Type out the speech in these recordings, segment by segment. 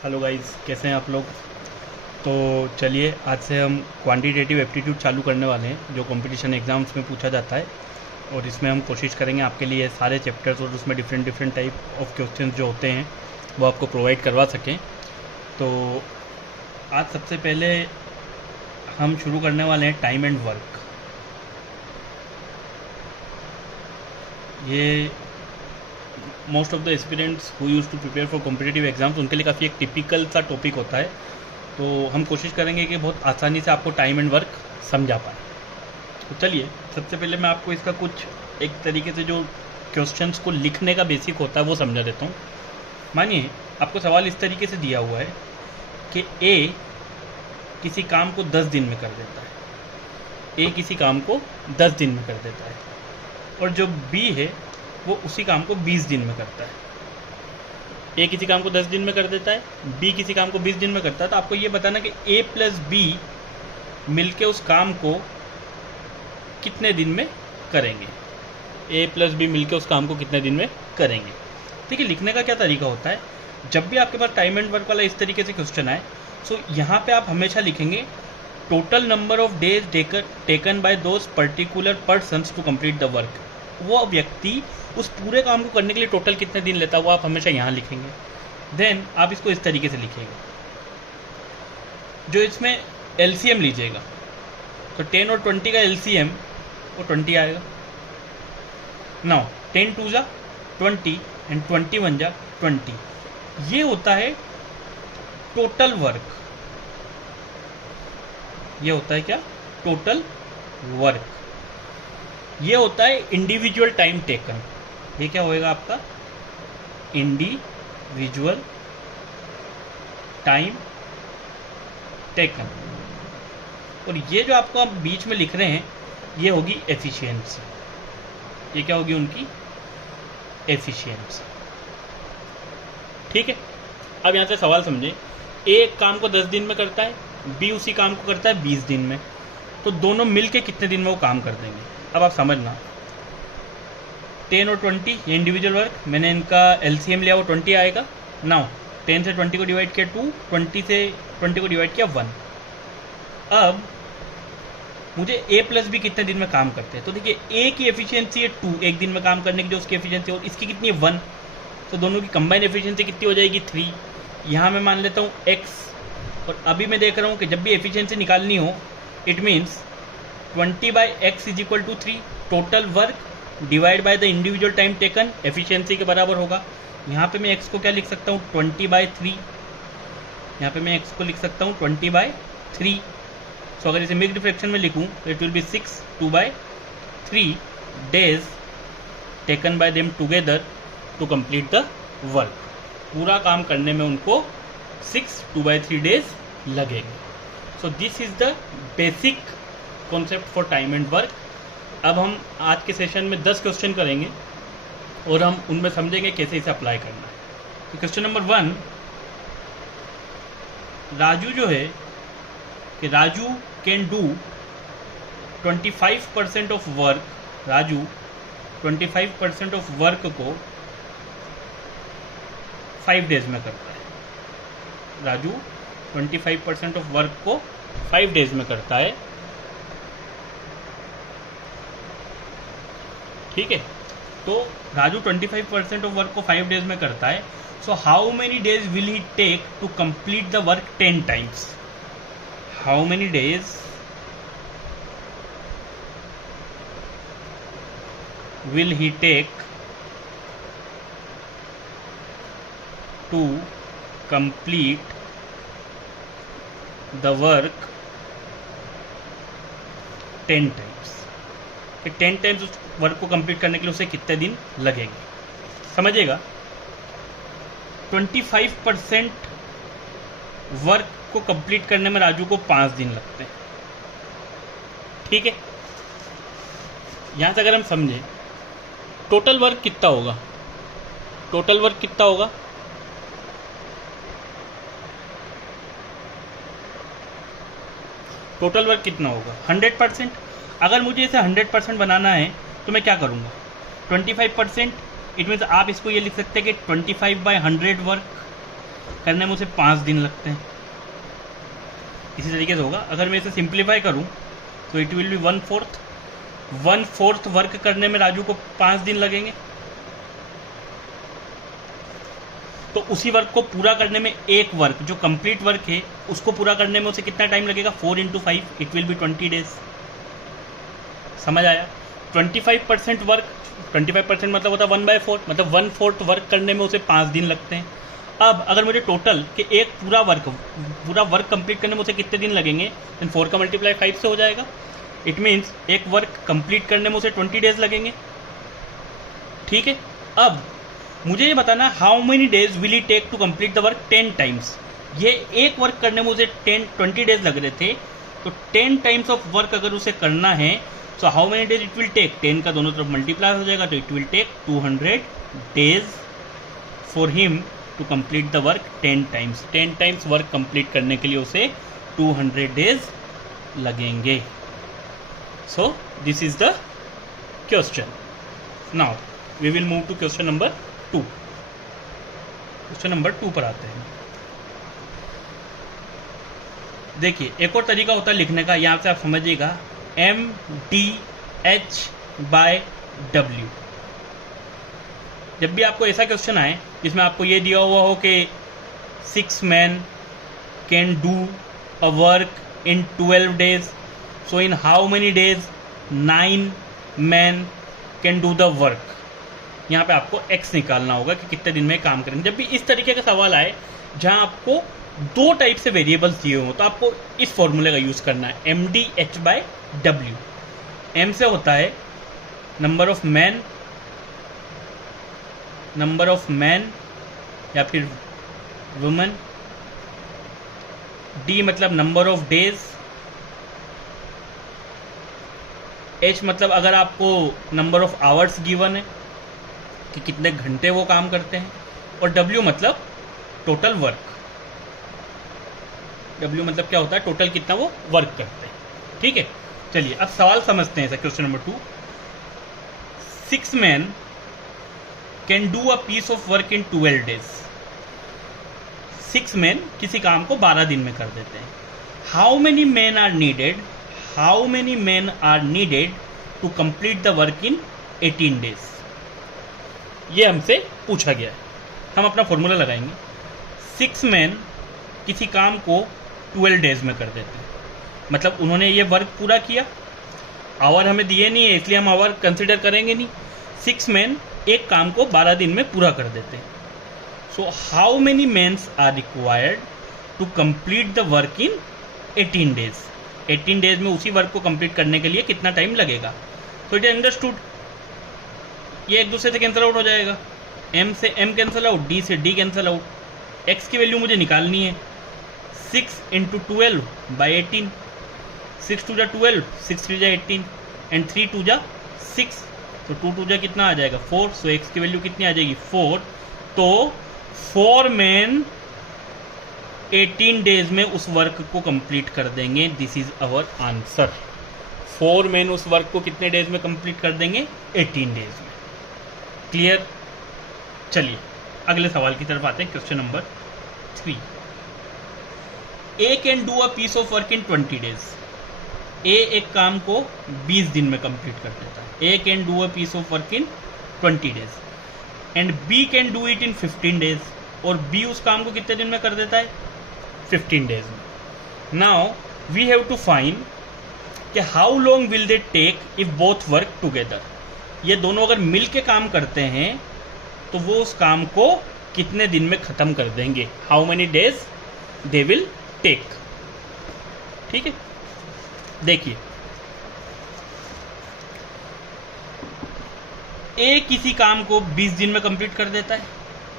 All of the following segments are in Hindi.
हेलो गाइस, कैसे हैं आप लोग। तो चलिए आज से हम क्वांटिटेटिव एप्टीट्यूड चालू करने वाले हैं जो कंपटीशन एग्ज़ाम्स में पूछा जाता है। और इसमें हम कोशिश करेंगे आपके लिए सारे चैप्टर्स और उसमें different different type of questions जो होते हैं वो आपको प्रोवाइड करवा सकें। तो आज सबसे पहले हम शुरू करने वाले हैं टाइम एंड वर्क। ये most of the aspirants who use to prepare for competitive exams उनके लिए काफ़ी एक टिपिकल सा टॉपिक होता है। तो हम कोशिश करेंगे कि बहुत आसानी से आपको टाइम एंड वर्क समझा पाए। तो चलिए सबसे पहले मैं आपको इसका कुछ एक तरीके से जो क्वेश्चंस को लिखने का बेसिक होता है वो समझा देता हूँ। मानिए आपको सवाल इस तरीके से दिया हुआ है कि ए किसी काम को 10 दिन में कर देता है। ए किसी काम को 10 दिन में कर देता है और जो बी है वो उसी काम को 20 दिन में करता है। ए किसी काम को 10 दिन में कर देता है, बी किसी काम को 20 दिन में करता है। तो आपको ये बताना कि ए प्लस बी मिलके उस काम को कितने दिन में करेंगे। ए प्लस बी मिलके उस काम को कितने दिन में करेंगे। ठीक है, लिखने का क्या तरीका होता है, जब भी आपके पास टाइम एंड वर्क वाला इस तरीके से क्वेश्चन आए सो यहाँ पे आप हमेशा लिखेंगे total number of days taken by those particular persons to complete the work. वो व्यक्ति उस पूरे काम को करने के लिए टोटल कितने दिन लेता है वो आप हमेशा यहाँ लिखेंगे। देन आप इसको इस तरीके से लिखेंगे, जो इसमें एलसीएम लीजिएगा तो 10 और 20 का एलसीएम वो 20 आएगा। नाउ 10 2 जा 20 एंड 21 जा 20। ये होता है टोटल वर्क। ये होता है क्या, टोटल वर्क। ये होता है इंडिविजुअल टाइम टेकन। ये क्या होएगा आपका, इंडिविजुअल टाइम टेकन। और ये जो आपको आप बीच में लिख रहे हैं ये होगी एफिशिएंसी। ये क्या होगी उनकी एफिशिएंसी। ठीक है, अब यहाँ से सवाल समझे। ए एक काम को 10 दिन में करता है, बी उसी काम को करता है 20 दिन में। तो दोनों मिलके कितने दिन में वो काम कर देंगे। अब आप समझना 10 और 20 ये इंडिविजुअल वर्क, मैंने इनका एलसीएम लिया वो 20 आएगा। नाउ 10 से 20 को डिवाइड किया 2, 20 से 20 को डिवाइड किया 1। अब मुझे ए प्लस बी कितने दिन में काम करते हैं। तो देखिए ए की एफिशिएंसी है 2 एक दिन में काम करने की जो उसकी एफिशिएंसी, और इसकी कितनी है 1। तो दोनों की कंबाइन एफिशिएंसी कितनी हो जाएगी 3। यहाँ मैं मान लेता हूँ x। और अभी मैं देख रहा हूँ कि जब भी एफिशिएंसी निकालनी हो it means 20/x is equal to 3। Total work divide by the individual time taken efficiency के बराबर होगा। यहाँ पे मैं x को क्या लिख सकता हूँ 20/3। यहाँ पे मैं x को लिख सकता हूँ 20/3। सो अगर इसे मिक्स्ड फ्रैक्शन में लिखूँ तो it will be 6 2/3 days taken by them together to complete the work. पूरा काम करने में उनको 6 2/3 डेज लगेंगे। So this is the basic concept for time and work. अब हम आज के सेशन में 10 क्वेश्चन करेंगे और हम उनमें समझेंगे कैसे इसे अप्लाई करना है। तो क्वेश्चन नंबर 1, राजू जो है कि Raju can do 25% of work. Raju 25% of work को 5 डेज में करता है। राजू 25% ऑफ वर्क को 5 डेज में करता है। ठीक है, तो राजू 25% ऑफ वर्क को 5 डेज में करता है। So how many days will he take to complete the work 10 times. How many days will he take to complete the work 10 times. 10 times उस वर्क को कंप्लीट करने के लिए उसे कितने दिन लगेंगे। समझिएगा 25% वर्क को कंप्लीट करने में राजू को 5 दिन लगते हैं। ठीक है, यहां से अगर हम समझें टोटल वर्क कितना होगा, टोटल वर्क कितना होगा, टोटल वर्क कितना होगा 100%। अगर मुझे इसे 100% बनाना है तो मैं क्या करूँगा 25%। इट मीन्स आप इसको ये लिख सकते हैं कि 25/100 वर्क करने में उसे 5 दिन लगते हैं। इसी तरीके से होगा। अगर मैं इसे सिंप्लीफाई करूं तो इट विल बी 1/4 वर्क करने में राजू को 5 दिन लगेंगे। तो उसी वर्क को पूरा करने में एक वर्क जो कंप्लीट वर्क है उसको पूरा करने में उसे कितना टाइम लगेगा? 4 × 5 इट विल बी 20 डेज। समझ आया? 25% वर्क, 25% मतलब होता है 1/4, मतलब 1/4 वर्क करने में उसे 5 दिन लगते हैं। अब अगर मुझे टोटल के एक पूरा वर्क कंप्लीट करने में उसे कितने दिन लगेंगे? देन 4 का मल्टीप्लाई 5 से हो जाएगा। इट मीन्स एक वर्क कंप्लीट करने में उसे 20 डेज लगेंगे। ठीक है, अब मुझे ये बताना how many days will he take to complete the work 10 times. ये एक वर्क करने में उसे 20 डेज लग रहे थे, तो 10 टाइम्स ऑफ वर्क अगर उसे करना है so how many days it will take? 10 का दोनों तरफ मल्टीप्लाई हो जाएगा, तो it will take 200 days for him to complete the work 10 times. 10 times work complete करने के लिए उसे 200 डेज लगेंगे। So this is the question. Now we will move to question number 2। Question number 2 पर आते हैं। देखिए, एक और तरीका होता है लिखने का, यहां से आप समझिएगा MDH/W। जब भी आपको ऐसा क्वेश्चन आए जिसमें आपको ये दिया हुआ हो कि 6 men can do a work in 12 days, so in how many days 9 men can do the work, यहाँ पे आपको x निकालना होगा कि कितने दिन में काम करेंगे। जब भी इस तरीके का सवाल आए जहां आपको 2 टाइप से वेरिएबल्स दिए हों तो आपको इस फॉर्मूले का यूज करना है, MDH/W। M से होता है नंबर ऑफ मैन या फिर वुमेन, D मतलब नंबर ऑफ डेज, H मतलब अगर आपको नंबर ऑफ आवर्स गिवन है कि कितने घंटे वो काम करते हैं, और W मतलब टोटल वर्क। W मतलब क्या होता है? टोटल कितना वो वर्क करते हैं। ठीक है, चलिए अब सवाल समझते हैं। Question number 2, 6 men can do a piece of work in 12 days। 6 men किसी काम को 12 दिन में कर देते हैं। How many men are needed to complete the work in 18 days। ये हमसे पूछा गया है। हम अपना फॉर्मूला लगाएंगे। 6 men किसी काम को 12 days में कर देते हैं, मतलब उन्होंने ये वर्क पूरा किया। आवर हमें दिए नहीं है इसलिए हम आवर कंसिडर करेंगे नहीं। 6 men एक काम को 12 दिन में पूरा कर देते हैं। So how many mens are required to complete the work in 18 days। 18 days में उसी वर्क को कंप्लीट करने के लिए कितना टाइम लगेगा? तो इट अंडरस्टूड, ये एक दूसरे से कैंसिल आउट हो जाएगा। M से M कैंसिल आउट, D से D कैंसिल आउट। X की वैल्यू मुझे निकालनी है। 6 × 12/18, 6 2 12, 6 3 18 एंड 3 2 6, तो 2 2 कितना आ जाएगा? 4। सो X की वैल्यू कितनी आ जाएगी? 4। तो 4 men 18 days में उस वर्क को कंप्लीट कर देंगे। This is our answer. 4 men उस वर्क को कितने डेज में कंप्लीट कर देंगे? 18 days में। क्लियर? चलिए अगले सवाल की तरफ आते हैं। Question number 3, A can do a piece of work in 20 days। A एक काम को 20 दिन में कंप्लीट कर देता है। A can do a piece of work in 20 days and B can do it in 15 days, और B उस काम को कितने दिन में कर देता है? 15 days में। Now we have to find कि how long will they take if both work together. ये दोनों अगर मिल के काम करते हैं तो वो उस काम को कितने दिन में खत्म कर देंगे? How many days they will take. ठीक है, देखिए A किसी काम को 20 दिन में कंप्लीट कर देता है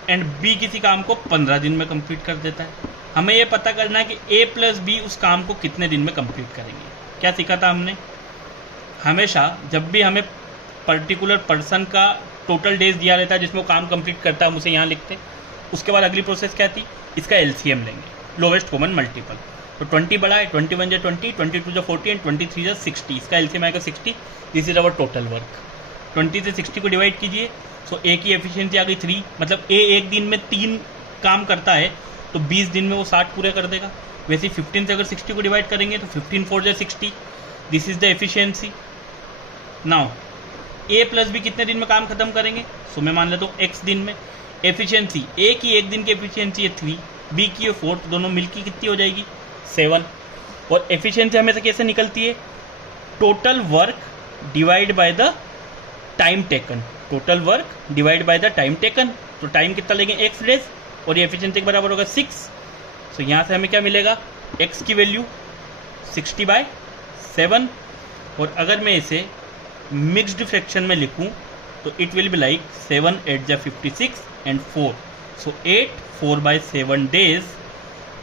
एंड B किसी काम को 15 दिन में कंप्लीट कर देता है। हमें यह पता करना है कि A + B उस काम को कितने दिन में कंप्लीट करेंगे। क्या सीखा था हमने? हमेशा जब भी हमें पर्टिकुलर पर्सन का टोटल डेज दिया रहता है जिसमें वो काम कंप्लीट करता है, हम उसे यहाँ लिखते हैं। उसके बाद अगली प्रोसेस क्या थी? इसका LCM लेंगे, लोवेस्ट कॉमन मल्टीपल। तो 20 बड़ा है, 21 × 20, 22 × 40 एंड 23 × 60। इसका LCM आएगा 60। This is our total work. 20 से 60 को डिवाइड कीजिए, सो A की एफिशिएंसी आ गई 3, मतलब A एक दिन में 3 काम करता है, तो 20 दिन में वो 60 पूरे कर देगा। वैसे 15 से अगर 60 को डिवाइड करेंगे तो 15 4 जा 60, this is the efficiency. Now A plus B कितने दिन में काम खत्म करेंगे, सो मैं मान लेता हूँ x दिन में। एफिशिएंसी ए की एक दिन की एफिशिएंसी है 3, बी की है 4, तो दोनों मिलकर कितनी हो जाएगी 7। और एफिशिएंसी हमेशा कैसे निकलती है, total work divide by the time taken, total work divide by the time taken. तो टाइम कितना लेंगे x डेज और ये एफिशिएंसी के बराबर होगा 6। सो यहाँ से हमें क्या मिलेगा, x की वैल्यू 60/7। और अगर मैं इसे मिक्स्ड फ्रैक्शन में लिखूं तो इट विल बी लाइक 7 8 जा 56 and 4। So 8 4/7 days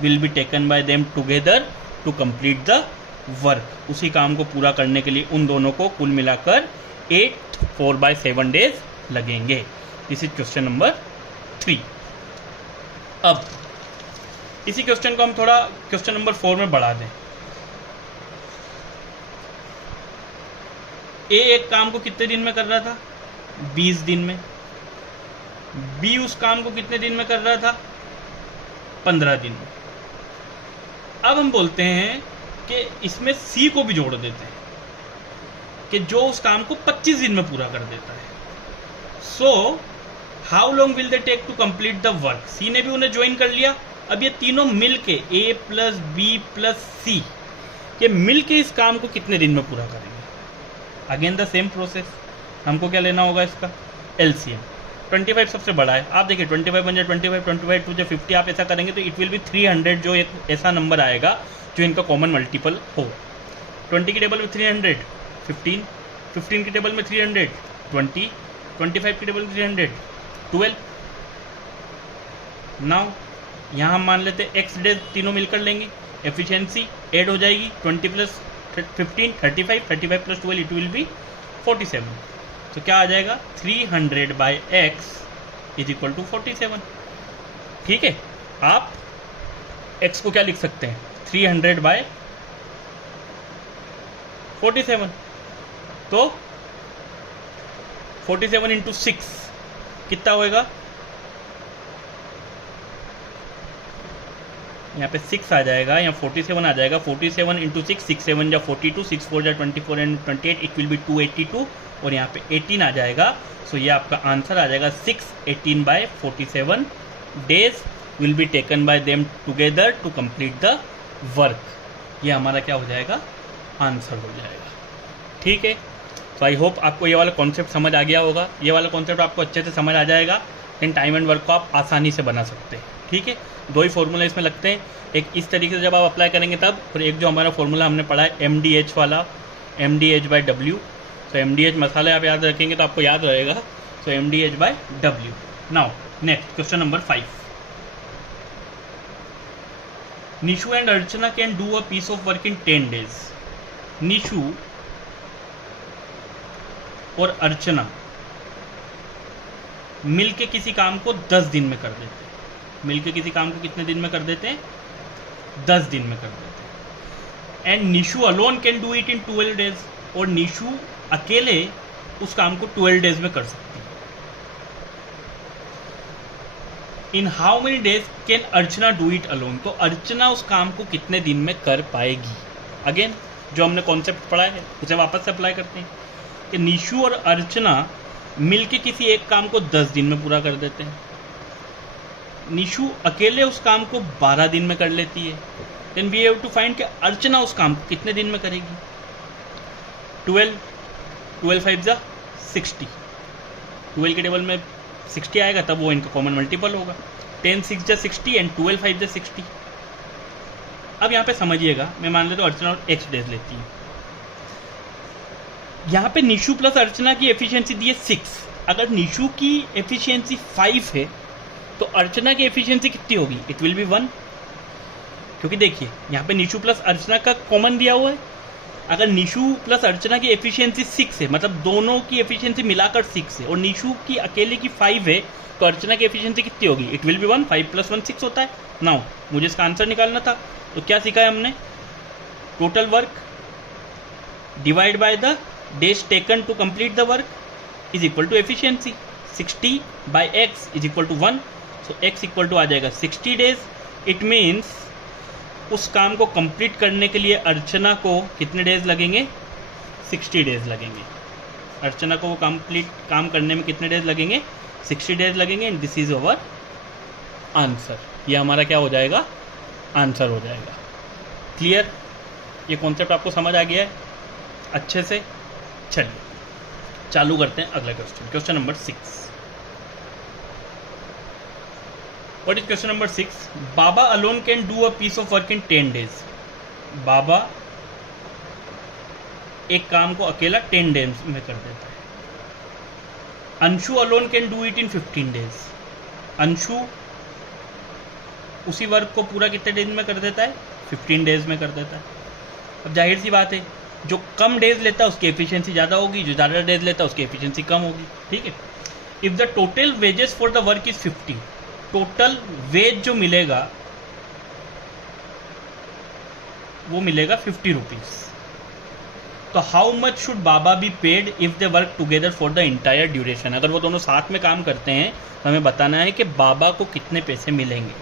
will be taken by them together to complete the work. उसी काम को पूरा करने के लिए उन दोनों को कुल मिलाकर 8 4/7 days लगेंगे। This is question number 3। अब इसी क्वेश्चन को हम थोड़ा क्वेश्चन नंबर 4 में बढ़ा दें। ए एक काम को कितने दिन में कर रहा था, 20 दिन में। बी उस काम को कितने दिन में कर रहा था, 15 दिन में। अब हम बोलते हैं कि इसमें सी को भी जोड़ देते हैं कि जो उस काम को 25 दिन में पूरा कर देता है। So how long will they take to complete the work. C ने भी उन्हें ज्वाइन कर लिया। अब ये तीनों मिलके ए प्लस बी प्लस सी, ये मिलके इस काम को कितने दिन में पूरा करेंगे। अगेन द सेम प्रोसेस, हमको क्या लेना होगा इसका एलसीएम। 25 सबसे बड़ा है, आप देखिए 25 बन जाए 25, 25 टू जो 50, आप ऐसा करेंगे तो इट विल बी 300, जो एक ऐसा नंबर आएगा जो इनका कॉमन मल्टीपल हो। 20 की टेबल में 300, 15 की टेबल में 300, 25 की टेबल में 300, 12। नाउ यहाँ हम मान लेते हैं एक्स डेज तीनों मिलकर लेंगे, एफिशिएंसी ऐड हो जाएगी 20 plus 15 35, 35 plus 12 it will B 47। तो क्या आ जाएगा 300/x इज इक्वल टू 47। ठीक है, आप x को क्या लिख सकते हैं 300/47। तो 47 इंटू 6 कितना होएगा, यहाँ पे 6 आ जाएगा, यहाँ 47 आ जाएगा। 47 इंटू 6, 6 7 जा 42, 6 4 जा 24 एंड 28, इट विल बी 282। और यहाँ पे 18 आ जाएगा। सो ये आपका आंसर आ जाएगा 618/47 days will be taken by them together to complete the work. ये हमारा क्या हो जाएगा, आंसर हो जाएगा। ठीक है, तो आई होप आपको ये वाला कॉन्सेप्ट समझ आ गया होगा। ये वाला कॉन्सेप्ट आपको अच्छे से समझ आ जाएगा, इन टाइम एंड वर्क को आप आसानी से बना सकते हैं। ठीक है, 2 ही फॉर्मूला इसमें लगते हैं, एक इस तरीके से जब आप अप्लाई करेंगे तब, और एक जो हमारा फॉर्मूला हमने पढ़ा है MDH वाला, MDH/W। तो MDH मसाला आप याद रखेंगे तो आपको याद रहेगा। So MDH/W। Now next question number 5। Nishu and Archana can do a piece of work in 10 days। Nishu और अर्चना मिलके किसी काम को 10 दिन में कर देते हैं। मिलके किसी काम को कितने दिन में कर देते हैं, 10 दिन में कर देते हैं। And Nishu alone can do it in 12 days। और निशु अकेले उस काम को 12 days में कर सकती है। In how many days can Archana do it alone. तो अर्चना उस काम को कितने दिन में कर पाएगी। अगेन जो हमने कॉन्सेप्ट पढ़ा है उसे वापस से अप्लाई करते हैं कि निशु और अर्चना मिलके किसी एक काम को 10 दिन में पूरा कर देते हैं। निशु अकेले उस काम को 12 दिन में कर लेती है। Then we have to find कि अर्चना उस काम को कितने दिन में करेगी। 12 5 जा 60, 12 के टेबल में 60 आएगा, तब वो इनका कॉमन मल्टीपल होगा। 10 6 जा 60 एंड 12 5 जा 60। अब यहाँ पे समझिएगा, मैं मान लेता हूँ अर्चना और x डेज लेती है। यहाँ पे निशु प्लस अर्चना की एफिशिएंसी दी है 6। अगर निशु की एफिशिएंसी 5 है तो अर्चना की एफिशिएंसी कितनी होगी, इट विल बी 1। क्योंकि देखिए यहाँ पे निशु प्लस अर्चना का कॉमन दिया हुआ है। अगर निशु प्लस अर्चना की एफिशिएंसी 6 है, मतलब दोनों की एफिशिएंसी मिलाकर 6 है, और निशु की अकेले की 5 है, तो अर्चना की एफिशिएंसी कितनी होगी, इट विल बी 1। 5 + 1 6 होता है। नाउ मुझे इसका आंसर निकालना था, तो क्या सीखा है हमने, total work divide by the days taken to complete the work is equal to efficiency. 60/x is equal to 1। So x equal to आ जाएगा 60 days इट मीन्स उस काम को कंप्लीट करने के लिए अर्चना को कितने डेज लगेंगे? 60 डेज लगेंगे। अर्चना को वो काम करने में कितने डेज लगेंगे? 60 डेज लगेंगे। And this is our answer. ये हमारा क्या हो जाएगा? आंसर हो जाएगा। क्लियर? ये कॉन्सेप्ट आपको समझ आ गया है अच्छे से? चलिए चालू करते हैं अगला question. Question number 6। What is question number 6? Baba alone can do a piece of work in 10 days. Baba एक काम को अकेला 10 डेज में कर देता है। Anshu alone can do it in 15 days. Anshu उसी वर्क को पूरा कितने डेज में कर देता है? 15 डेज में कर देता है। अब जाहिर सी बात है, जो कम डेज लेता है उसकी एफिशिएंसी ज़्यादा होगी, जो ज़्यादा डेज लेता है उसकी एफिशिएंसी कम होगी। ठीक है। If the total wages for the work is 50, total wage जो मिलेगा वो मिलेगा 50 रुपीज। तो how much should Baba be paid if they work together for the entire duration? अगर वो दोनों साथ में काम करते हैं तो हमें बताना है कि बाबा को कितने पैसे मिलेंगे।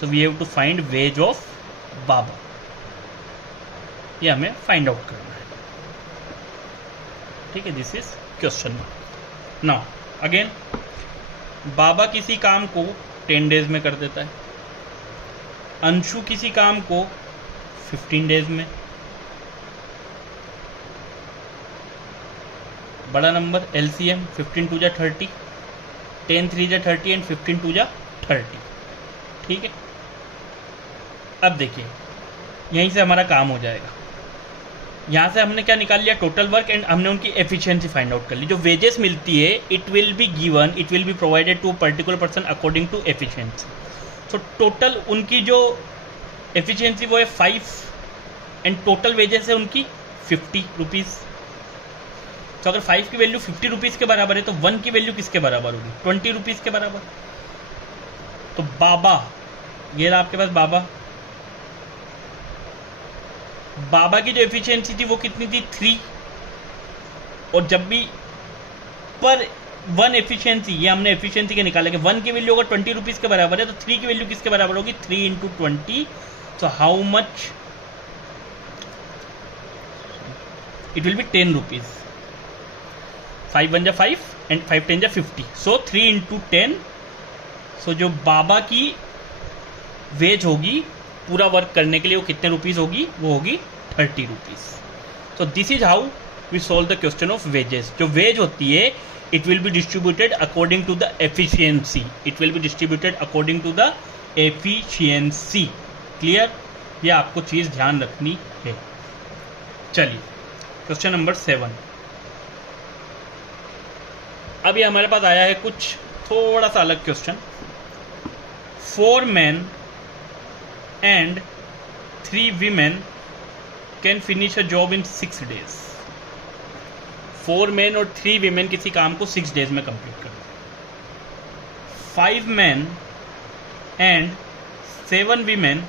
So we have to find wages of Baba. ये हमें फाइंड आउट करना है। ठीक है, this is question. Now again, Baba किसी काम को 10 डेज में कर देता है, अंशु किसी काम को 15 डेज में। बड़ा नंबर LCM 15 2 जा 30, 10 3 जा 30 एंड 15 2 जा 30। ठीक है। अब देखिए यहीं से हमारा काम हो जाएगा। यहाँ से हमने क्या निकाल लिया? टोटल वर्क, एंड हमने उनकी एफिशिएंसी फाइंड आउट कर ली। जो वेजेस मिलती है it will be given, it will be provided to particular person according to efficiency. So total उनकी जो एफिशिएंसी वो है 5 एंड टोटल वेजेस है उनकी 50 रुपीज़। तो अगर 5 की वैल्यू 50 रुपीज़ के बराबर है तो 1 की वैल्यू किसके बराबर होगी? 20 रुपीज़ के बराबर। तो बाबा, ये रहा आपके पास बाबा। बाबा की जो एफिशिएंसी थी वो कितनी थी? 3। और जब भी पर 1 एफिशिएंसी, ये हमने एफिशिएंसी के निकाला कि 1 की वैल्यू अगर 20 रुपीज़ के बराबर है तो 3 की वैल्यू किसके बराबर होगी? 3 into 20। So how much? It will B 10 rupees. 5 1 जा 5 एंड 5 10 जा 50। सो 3 इंटू 10। सो जो बाबा की वेज होगी पूरा वर्क करने के लिए वो कितने रुपीज़ होगी? वो होगी 30 rupees. So this is how we solve the question of wages. जो वेज होती है it will be distributed according to the efficiency. It will be distributed according to the efficiency. Clear? ये आपको चीज़ ध्यान रखनी है। चलिए क्वेश्चन नंबर 7। अब ये हमारे पास आया है कुछ थोड़ा सा अलग question. 4 men and 3 women can finish a job in 6 days। 4 men और 3 women किसी काम को 6 days में कंप्लीट कर। 5 men and 7 women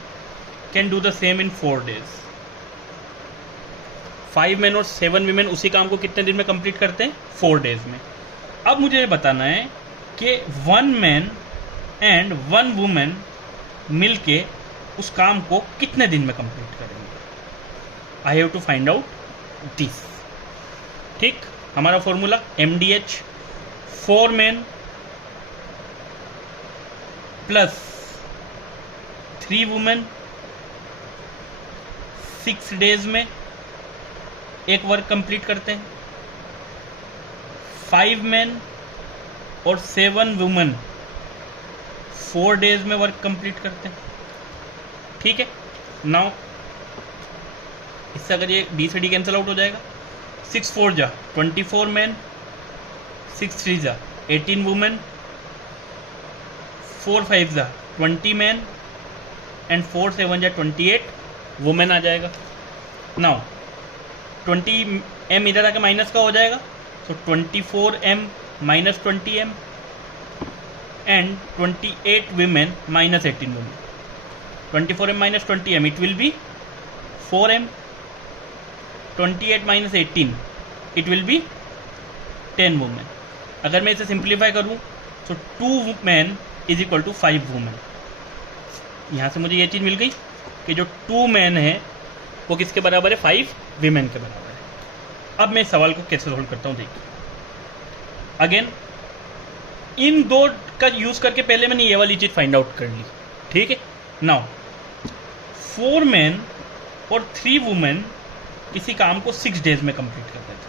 can do the same in 4 days। 5 men और 7 women उसी काम को कितने दिन में कंप्लीट करते हैं? 4 days में। अब मुझे ये बताना है कि 1 man and 1 woman मिलके उस काम को कितने दिन में कंप्लीट करेंगे। I have to find out this. ठीक, हमारा formula MDH 4 men plus 3 women 6 days में एक वर्क कंप्लीट करते हैं। 5 men और 7 women 4 days में वर्क कंप्लीट करते हैं। ठीक है। नाउ इससे अगर ये D से D कैंसिल आउट हो जाएगा। 6 4 जा 24 men, 6 3 जा 18 women, 4 5 जा 20 men एंड 4 7 जा 28 वुमेन आ जाएगा। नाउ 20m इधर आके माइनस का हो जाएगा। सो 24m minus 20m and 28 women minus 18 women। 24m minus 20m, it will be 4m। 28 minus 18, it will be 10 women। अगर मैं इसे सिंप्लीफाई करूं तो 2 men is equal to 5 women। यहाँ से मुझे ये चीज़ मिल गई कि जो 2 मैन है वो किसके बराबर है, 5 वीमेन के बराबर है। अब मैं इस सवाल को कैसे सोल्व करता हूँ देखिए। अगेन इन दो का यूज़ करके पहले मैंने ये वाली चीज़ फाइंड आउट कर ली, ठीक है। नाउ 4 मैन और 3 वुमेन किसी काम को 6 डेज में कंप्लीट कर देते हैं।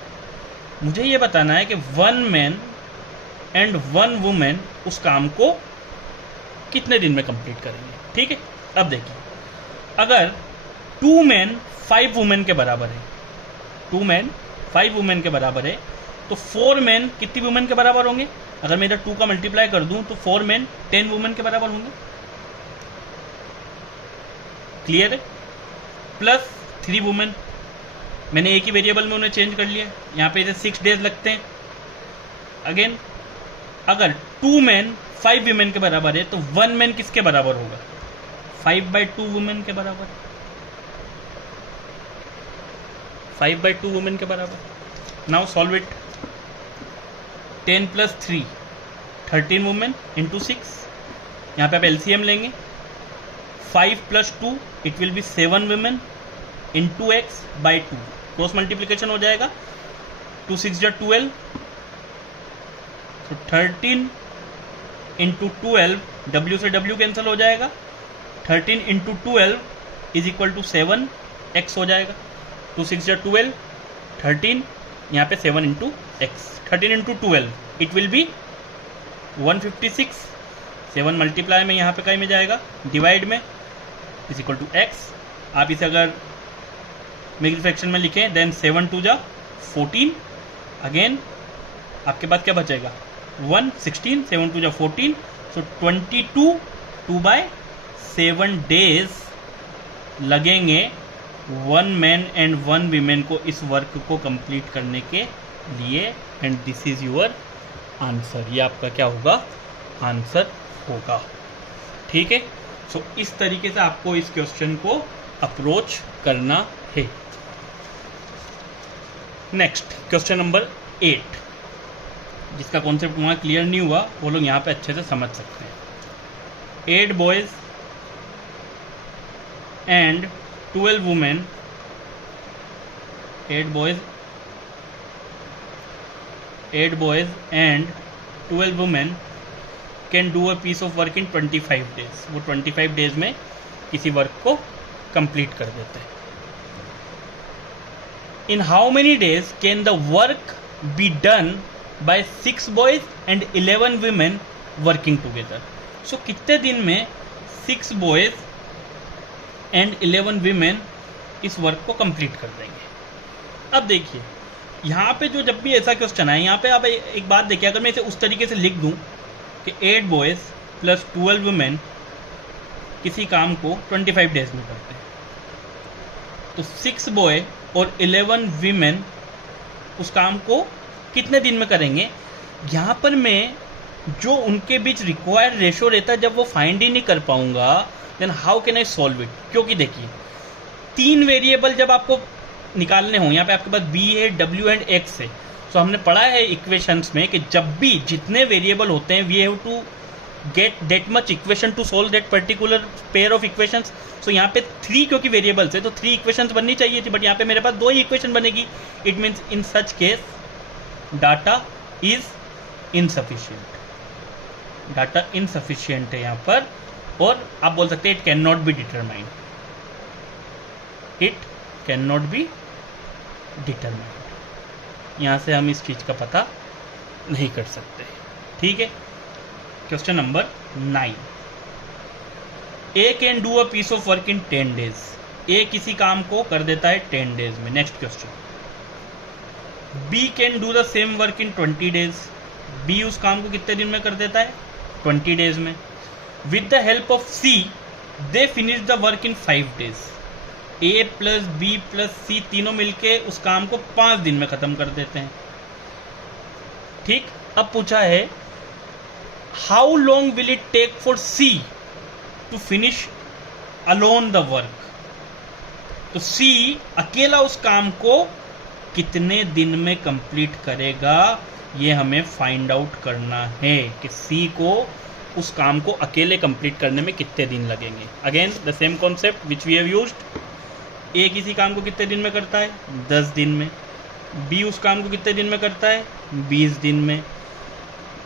मुझे ये बताना है कि 1 मैन एंड 1 वुमेन उस काम को कितने दिन में कंप्लीट करेंगे, ठीक है। अब देखिए, अगर 2 मैन 5 वुमेन के बराबर है, 2 मैन 5 वुमेन के बराबर है, तो 4 मैन कितनी वुमेन के बराबर होंगे? अगर मैं इधर 2 का मल्टीप्लाई कर दूं तो 4 मैन 10 वुमेन के बराबर होंगे। क्लियर है? प्लस 3 वुमेन, मैंने एक ही वेरिएबल में उन्हें चेंज कर लिया, यहाँ पे इसे 6 डेज लगते हैं। अगेन अगर 2 मैन 5 वुमेन के बराबर है तो 1 मैन किसके बराबर होगा? 5/2 वुमेन के बराबर, 5/2 वुमेन के बराबर। Now solve it. 10 + 3 13 women into 6, यहाँ पे आप एलसीएम लेंगे। 5 + 2 it will B 7 women into x/2, cross multiplication हो जाएगा। 2 6 = 12, तो 13 इंटू 12, w से w कैंसिल हो जाएगा। 13 into 12 is equal to 7x हो जाएगा। 2 6 = 12, 13 यहाँ पे 7 into x, 13 into 12 it will B 156। 7 multiply में यहाँ पे कहीं में जाएगा, डिवाइड में इज इक्वल टू x। आप इसे अगर मिक्स फ्रैक्शन में लिखें देन 7 2 = 14। अगेन आपके पास क्या बचेगा? 1 16, 7 2 = 14, सो 22 2/7 डेज लगेंगे 1 मैन एंड 1 वीमेन को इस वर्क को कंप्लीट करने के लिए, and this is your answer. ये आपका क्या होगा? आंसर होगा, ठीक है। सो इस तरीके से आपको इस क्वेश्चन को अप्रोच करना है। नेक्स्ट क्वेश्चन नंबर 8, जिसका कॉन्सेप्ट वहाँ क्लियर नहीं हुआ वो लोग यहाँ पे अच्छे से समझ सकते हैं। 8 boys and 12 women, 8 boys and 12 women can do a piece of work in 25 days. वो 25 डेज में किसी वर्क को कंप्लीट कर देते हैं। In how many days can the work be done by 6 boys and 11 women working together. So कितने दिन में 6 बॉयज एंड 11 women इस वर्क को कंप्लीट कर देंगे। अब देखिए, यहाँ पे जो जब भी ऐसा क्वेश्चन है, यहाँ पे आप एक बात देखिए, अगर मैं इसे उस तरीके से लिख दूँ कि 8 बॉयज + 12 women किसी काम को 25 डेज में करते हैं, तो 6 बॉय और 11 women उस काम को कितने दिन में करेंगे। यहाँ पर मैं जो उनके बीच रिक्वायर्ड रेशो रहता है जब वो फाइंड ही नहीं कर पाऊंगा, then how can I solve it. क्योंकि देखिए 3 वेरिएबल जब आपको निकालने हों, यहाँ पे आपके पास b है, w एंड x है। सो हमने पढ़ा है इक्वेशंस में कि जब भी जितने वेरिएबल होते हैं we have to get that much equation to solve that particular pair of equations. So यहाँ पे 3 क्योंकि वेरिएबल्स है तो 3 इक्वेशंस बननी चाहिए थी, बट यहाँ पे मेरे पास 2 ही इक्वेशन बनेगी। It means in such case data is insufficient, data insufficient है यहाँ पर, और आप बोल सकते हैं it can not be determined, it can not be determined. यहाँ से हम इस चीज़ का पता नहीं कर सकते, ठीक है। Question number 9, A can do a piece of work in 10 days. A किसी काम को कर देता है 10 डेज में। Next question, B can do the same work in 20 days. B उस काम को कितने दिन में कर देता है? 20 डेज में। With the help of C they finish the work in 5 days. A plus B plus C तीनों मिलके उस काम को 5 दिन में खत्म कर देते हैं, ठीक। अब पूछा है how long will it take for C to finish alone the work. तो सी अकेला उस काम को कितने दिन में कंप्लीट करेगा, ये हमें फाइंड आउट करना है कि सी को उस काम को अकेले कंप्लीट करने में कितने दिन लगेंगे। Again the same concept which we have used. A किसी काम को कितने दिन में करता है, 10 दिन में। बी उस काम को कितने दिन में करता है, 20 दिन में।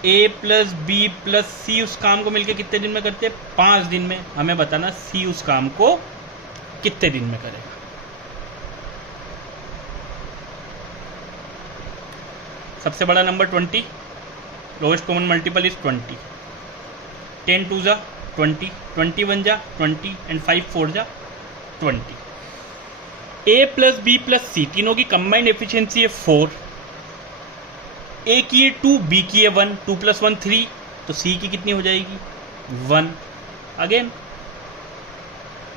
ए प्लस बी प्लस सी उस काम को मिलकर कितने दिन में करते हैं, 5 दिन में। हमें बताना सी उस काम को कितने दिन में करेगा। सबसे बड़ा number 20, lowest common multiple is 20। 10 2 जा 20, 21 जा 20 एंड 5 4 जा 20। ए प्लस बी प्लस सी तीनों की कंबाइंड एफिशिएंसी है 4। ए की है 2, बी की है 1, 2 + 1 3, तो सी की कितनी हो जाएगी, 1। अगेन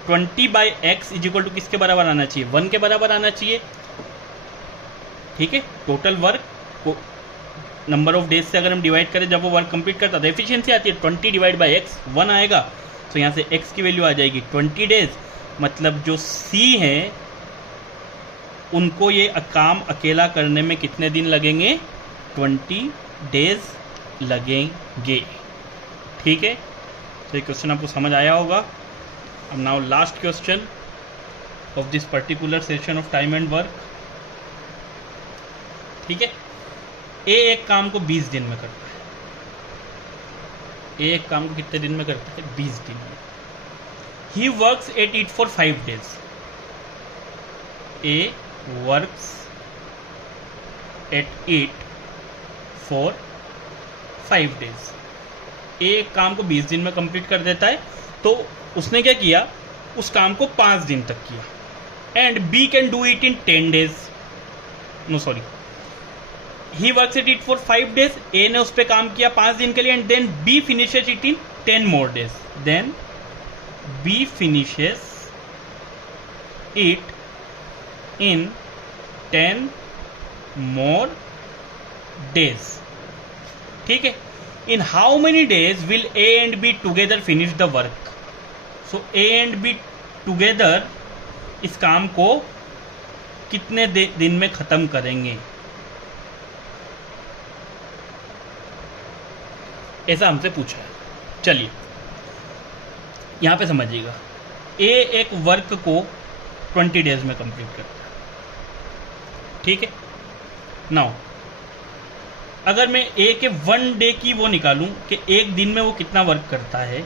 20/x इक्वल टू किसके बराबर आना चाहिए, 1 के बराबर आना चाहिए। ठीक है, टोटल वर्क को नंबर ऑफ डेज से अगर हम डिवाइड करें जब वो वर्क कंप्लीट करता है तो एफिशिएंसी आती है 20/x, 1 आएगा। तो यहाँ से x की वैल्यू आ जाएगी 20 डेज। मतलब जो c है उनको ये काम अकेला करने में कितने दिन लगेंगे, 20 डेज लगेंगे। ठीक है, तो ये क्वेश्चन आपको समझ आया होगा। अब now last question of this particular session of time and work. ठीक है, ए एक काम को 20 दिन में करता है। ए एक काम को कितने दिन में करता है, 20 दिन में। He works at it for 5 days. A works at it for 5 days. A एक काम को 20 दिन में कंप्लीट कर देता है। तो उसने क्या किया, उस काम को 5 दिन तक किया। And B can do it in 10 days. No sorry, he works at it for 5 days. A ने उस पर काम किया 5 दिन के लिए and then B finishes it in 10 more days. Then B finishes it in 10 more days. ठीक है, in how many days will A and B together finish the work. So A and B together इस काम को कितने दिन में खत्म करेंगे, ऐसा हमसे पूछा है। चलिए यहां पे समझिएगा, ए एक वर्क को 20 डेज में कंप्लीट करता है। ठीक है, नाउ अगर मैं ए के 1 डे की वो निकालूं कि एक दिन में वो कितना वर्क करता है,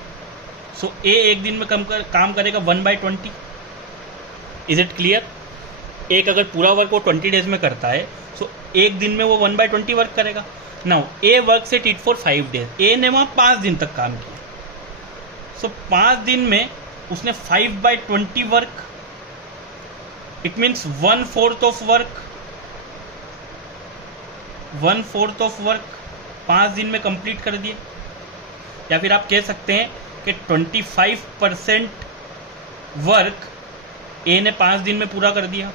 सो ए एक दिन में काम करेगा 1/20। Is it clear? एक अगर पूरा वर्क वो 20 डेज में करता है, सो एक दिन में वो 1/20 वर्क करेगा। Now A work at it for 5 days. A ने वहां 5 दिन तक काम किया। सो 5 दिन में उसने 5/20 work, it means 1/4 of work. 1/4 of work 5 दिन में कंप्लीट कर दिए। या फिर आप कह सकते हैं कि 25% वर्क ए ने 5 दिन में पूरा कर दिया।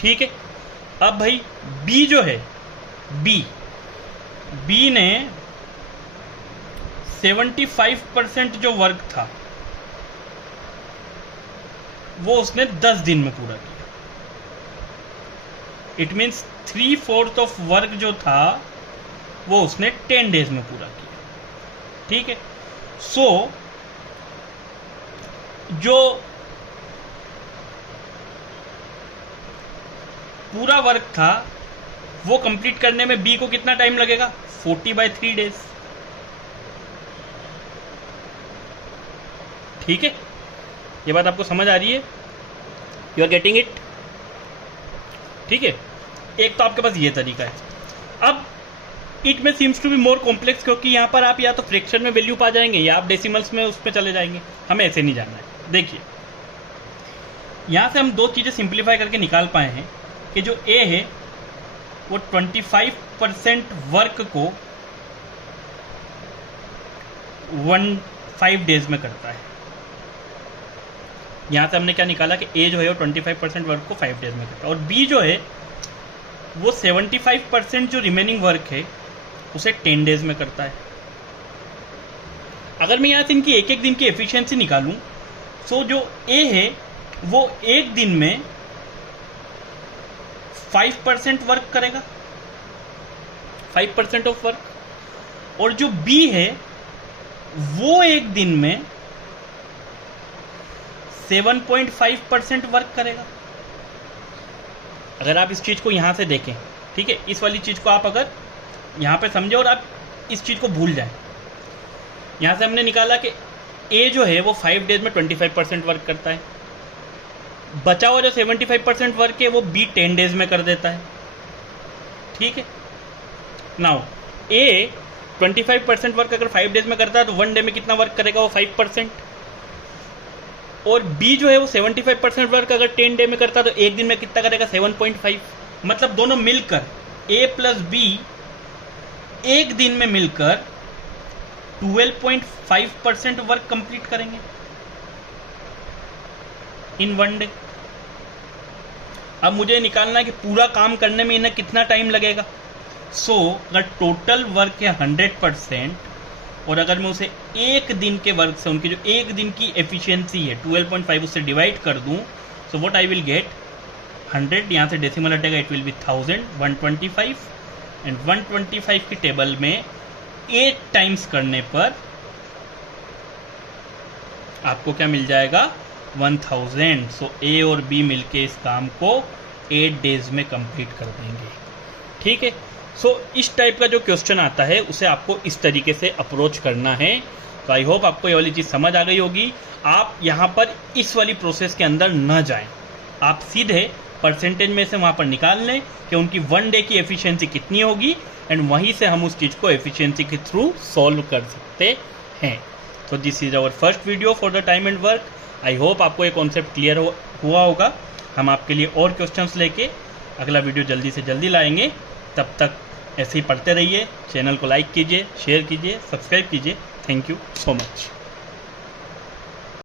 ठीक है, अब भाई बी जो है, बी ने 75% जो वर्क था वो उसने 10 दिन में पूरा किया। इट मीन्स 3/4 ऑफ वर्क जो था वो उसने 10 डेज में पूरा किया। ठीक है, सो जो पूरा वर्क था वो कंप्लीट करने में बी को कितना टाइम लगेगा, 40/3 डेज। ठीक है, ये बात आपको समझ आ रही है? You are getting it? ठीक है, एक तो आपके पास ये तरीका है। अब इट में seems to be more complex, क्योंकि यहाँ पर आप या तो फ्रैक्शन में वैल्यू पा जाएंगे या आप डेसिमल्स में उस पर चले जाएंगे। हमें ऐसे नहीं जानना है। देखिए यहाँ से हम 2 चीज़ें सिंप्लीफाई करके निकाल पाए हैं कि जो ए है वो 25% वर्क को 5 डेज में करता है। यहाँ से हमने क्या निकाला कि ए जो है वो 25% वर्क को 5 डेज में करता है, और बी जो है वो 75% जो रिमेनिंग वर्क है उसे 10 डेज में करता है। अगर मैं यहाँ से इनकी एक एक दिन की एफिशिएंसी निकालूं, तो जो ए है वो एक दिन में 5% वर्क करेगा, 5% ऑफ वर्क। और जो बी है वो एक दिन में 7.5% वर्क करेगा। अगर आप इस चीज को यहां से देखें, ठीक है, इस वाली चीज को आप अगर यहां पे समझे और आप इस चीज को भूल जाएं, यहां से हमने निकाला कि ए जो है वो 5 डेज में 25% वर्क करता है, बचा हुआ जो 75% वर्क है वो बी 10 डेज में कर देता है, ठीक है। नाउ ए 25% वर्क अगर 5 डेज में करता है तो 1 डे में कितना वर्क करेगा, वो 5%। और बी जो है वो 75% वर्क अगर 10 डे में करता है तो एक दिन में कितना करेगा, 7.5। मतलब दोनों मिलकर ए प्लस बी एक दिन में मिलकर 12.5% वर्क कंप्लीट करेंगे इन 1 डे। अब मुझे निकालना है कि पूरा काम करने में इन्हें कितना टाइम लगेगा। सो अगर टोटल वर्क है 100% और अगर मैं उसे एक दिन के वर्क से, उनकी जो एक दिन की एफिशिएंसी है 12.5 उससे डिवाइड कर दूं, so what I will get 100, यहाँ से डेसिमल हटेगा, इट विल बी 1000, 125 एंड 125 की टेबल में 8 टाइम्स करने पर आपको क्या मिल जाएगा, 1000। सो ए और बी मिलके इस काम को 8 डेज में कंप्लीट कर देंगे, ठीक है। सो इस टाइप का जो क्वेश्चन आता है उसे आपको इस तरीके से अप्रोच करना है। तो आई होप आपको ये वाली चीज़ समझ आ गई होगी। आप यहाँ पर इस वाली प्रोसेस के अंदर न जाएं, आप सीधे परसेंटेज में से वहाँ पर निकाल लें कि उनकी 1 डे की एफिशिएंसी कितनी होगी एंड वहीं से हम उस चीज़ को एफिशिएंसी के थ्रू सॉल्व कर सकते हैं। तो this is our first video for the time and work. I hope आपको ये कॉन्सेप्ट क्लियर हुआ होगा। हम आपके लिए और क्वेश्चंस लेके अगला वीडियो जल्दी से जल्दी लाएंगे। तब तक ऐसे ही पढ़ते रहिए, चैनल को लाइक कीजिए, शेयर कीजिए, सब्सक्राइब कीजिए। Thank you so much.